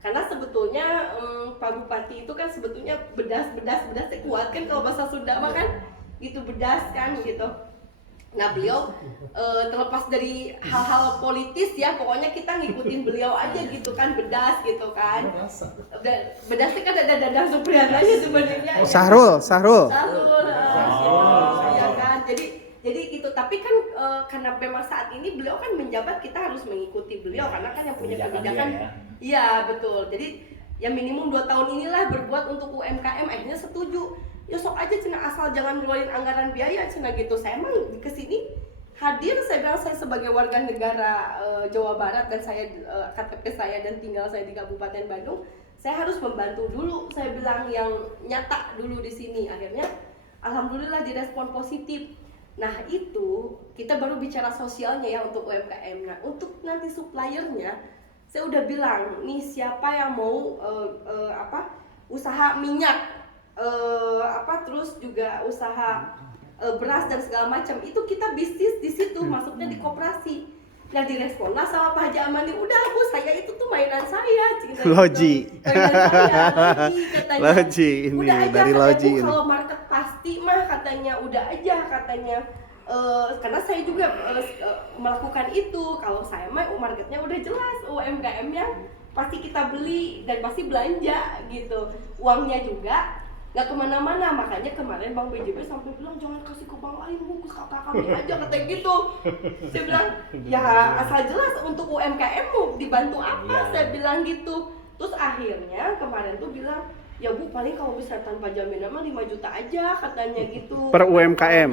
Karena sebetulnya Pak Bupati itu kan sebetulnya bedasnya kuat kan kalau bahasa Sunda mah kan gitu, bedas kan gitu. Nah beliau terlepas dari hal-hal politis ya, pokoknya kita ngikutin beliau aja gitu kan, bedas gitu kan. Bedasnya kan ada Dadang Supriyananya sebenarnya. Sahrul. Ya kan. Jadi gitu. Tapi kan karena memang saat ini beliau kan menjabat, kita harus mengikuti beliau karena kan yang punya kebijakan. Iya betul. Jadi ya minimum 2 tahun inilah berbuat untuk UMKM. Akhirnya setuju. Ya sok aja cina, asal jangan ngeluarin anggaran biaya cina gitu. Saya emang kesini hadir, saya bilang saya sebagai warga negara Jawa Barat dan saya KTP saya dan tinggal saya di Kabupaten Bandung, saya harus membantu dulu, saya bilang yang nyata dulu di sini. Akhirnya alhamdulillah direspon positif. Nah itu kita baru bicara sosialnya ya untuk UMKM. Nah untuk nanti suppliernya saya udah bilang nih, siapa yang mau usaha minyak, terus juga usaha beras dan segala macam, itu kita bisnis di situ, masuknya di koperasi. Nah diresponlah sama Pak Haji Amani, udah Bu, saya itu tuh mainan saya, Loji. katanya. Loji ini Udah aja dari katanya, Loji Bu, ini. kalau market pasti mah katanya, udah aja katanya. Karena saya juga melakukan itu, kalau saya mah marketnya udah jelas, UMKM yang pasti kita beli dan pasti belanja gitu, uangnya juga nggak kemana-mana. Makanya kemarin Bang BJB sampai bilang jangan kasih ke bank lain Bu, ke kakak kami aja katanya gitu. Saya bilang ya asal jelas untuk UMKM mau dibantu apa, saya bilang gitu. Terus akhirnya kemarin tuh bilang ya Bu, paling kalau bisa tanpa jaminan mah 5 juta aja katanya gitu. Per UMKM.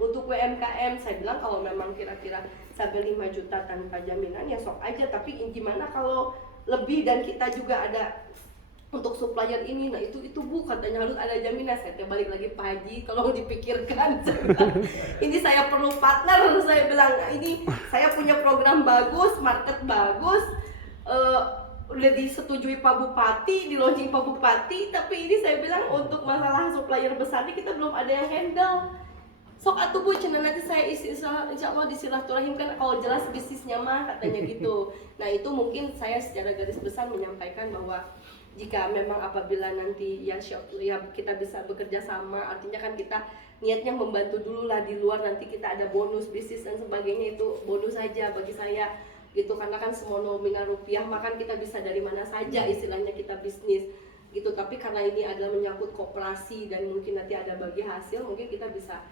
Untuk UMKM saya bilang kalau memang kira-kira sampai 5 juta tanpa jaminan ya sok aja, tapi gimana kalau lebih dan kita juga ada untuk supplier ini. Nah itu Bu, katanya harus ada jaminan. Saya balik lagi Pak Haji, kalau dipikirkan saya bilang, ini saya perlu partner, saya bilang ini saya punya program bagus, market bagus, udah disetujui Pak Bupati, di launching Pak Bupati, tapi ini saya bilang untuk masalah supplier besar ini kita belum ada yang handle. Sok atuh Bu, cina nanti saya insya Allah disilaturahim kan kalau jelas bisnisnya mah katanya gitu. Nah itu mungkin saya secara garis besar menyampaikan bahwa jika memang apabila nanti ya kita bisa bekerja sama, artinya kan kita niatnya membantu dulu lah, di luar nanti kita ada bonus bisnis dan sebagainya, itu bonus saja bagi saya gitu. Karena kan semua nominal rupiah makan kita bisa dari mana saja istilahnya kita bisnis gitu. Tapi karena ini adalah menyangkut koperasi dan mungkin nanti ada bagi hasil, mungkin kita bisa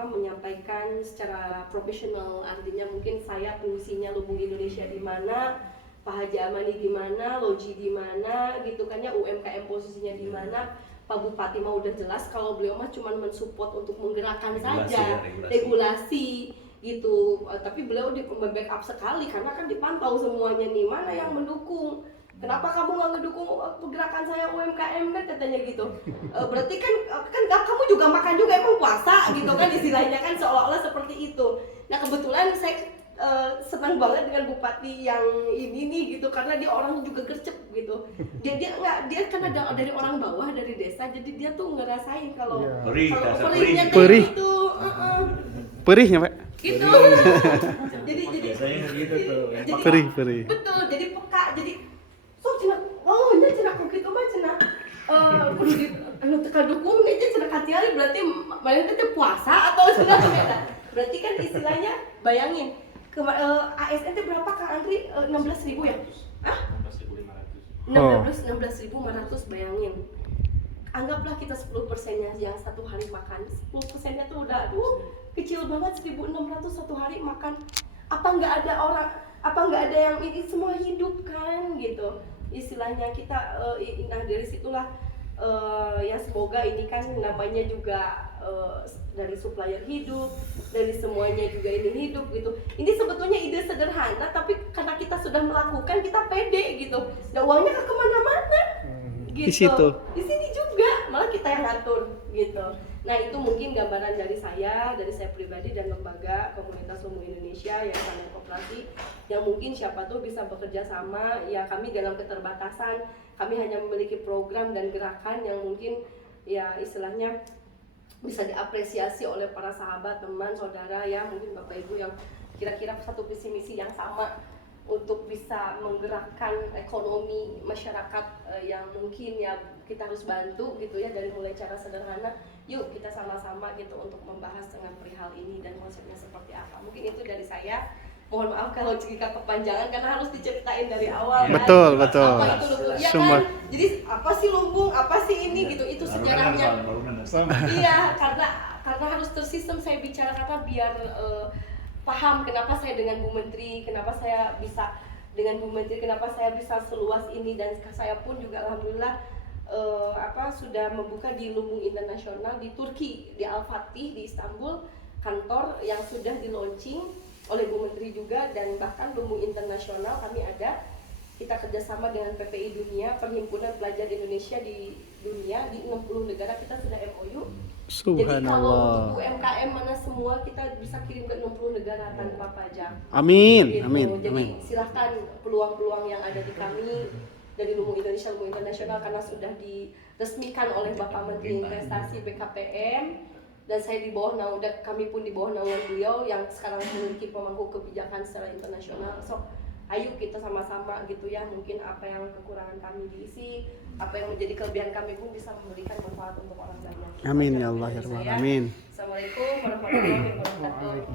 menyampaikan secara profesional. Artinya mungkin saya fungsinya Lubung Indonesia di mana, Pak Haji Amani di mana, Loji di mana gitu kan ya, UMKM posisinya di mana. Pak Bupati mah udah jelas kalau beliau mah cuma mensupport untuk menggerakkan saja regulasi gitu. Tapi beliau di backup sekali karena kan dipantau semuanya nih, mana yang mendukung. Kenapa kamu nggak ngedukung pergerakan saya UMKM kan katanya gitu. Berarti kan kamu juga makan juga, emang puasa gitu kan istilahnya kan, seolah-olah seperti itu. Nah kebetulan saya senang banget dengan Bupati yang ini nih gitu, karena dia orang juga gercep gitu. Dia kan dari orang bawah, dari desa, jadi dia tuh ngerasain kalau perihnya kayak gitu. Perihnya Pak. Gitu. jadi gitu tuh. Perih. Betul, jadi peka, jadi so cina, nya cina gitu mah cina kudu di tekan dukung aja cina katiari, berarti mana teh puasa atau cina beda. Berarti kan istilahnya bayangin ASN teh berapa Kang Andri? 16.000 ya? Hah? 16.500, bayangin. Anggaplah kita 10%-nya yang satu hari makan, 10%-nya tuh udah kecil banget, 1.600 satu hari makan. Apa nggak ada yang ini semua hidup kan gitu istilahnya kita. Nah dari situlah ya semoga ini kan namanya juga dari supplier hidup, dari semuanya juga ini hidup gitu. Ini sebetulnya ide sederhana, tapi karena kita sudah melakukan, kita pede gitu. Nah uangnya ke kemana-mana gitu. Di situ. Di sini juga malah kita yang ngatur gitu. Nah itu mungkin gambaran dari saya pribadi dan lembaga komunitas Lubung Indonesia yang Yayasan Koperasi, yang mungkin siapa tuh bisa bekerja sama. Ya kami dalam keterbatasan, kami hanya memiliki program dan gerakan yang mungkin ya istilahnya bisa diapresiasi oleh para sahabat, teman, saudara ya, mungkin Bapak Ibu yang kira-kira satu visi misi yang sama untuk bisa menggerakkan ekonomi masyarakat yang mungkin ya kita harus bantu gitu ya, dari mulai cara sederhana. Yuk kita sama-sama gitu untuk membahas dengan perihal ini dan konsepnya seperti apa. Mungkin itu dari saya. Mohon maaf kalau jika kepanjangan karena harus diceritain dari awal. Betul, kan? betul. Apa itu lumbung? Ya Sumber. kan? Jadi apa sih lumbung? Apa sih ini gitu? Itu sejarahnya. Iya, karena harus tersistem saya bicara karena biar paham kenapa saya dengan Bu Menteri, kenapa saya bisa dengan Bu Menteri, kenapa saya bisa seluas ini, dan saya pun juga alhamdulillah sudah membuka di Lumbung Internasional di Turki, di Al-Fatih di Istanbul, kantor yang sudah di launching oleh Bu Menteri juga, dan bahkan Lumbung Internasional kami ada, kita kerjasama dengan PPI Dunia, Perhimpunan Pelajar Indonesia di dunia, di 60 negara kita sudah MOU. Jadi kalau Subhanallah. untuk UMKM mana semua kita bisa kirim ke 60 negara tanpa pajak. Amin, Gitu. amin, Jadi amin. silahkan peluang-peluang yang ada di kami dari Lumbung Indonesia, Lumbung Internasional, karena sudah diresmikan oleh Bapak Menteri Investasi BKPM, dan saya di bawah naungan, kami pun di bawah naungan beliau yang sekarang memiliki pemangku kebijakan secara internasional. So, ayo kita sama-sama gitu ya, mungkin apa yang kekurangan kami diisi, apa yang menjadi kelebihan kami pun bisa memberikan manfaat untuk orang banyak. Amin ya Allah ya Rabbal Alamin. Assalamualaikum warahmatullahi wabarakatuh.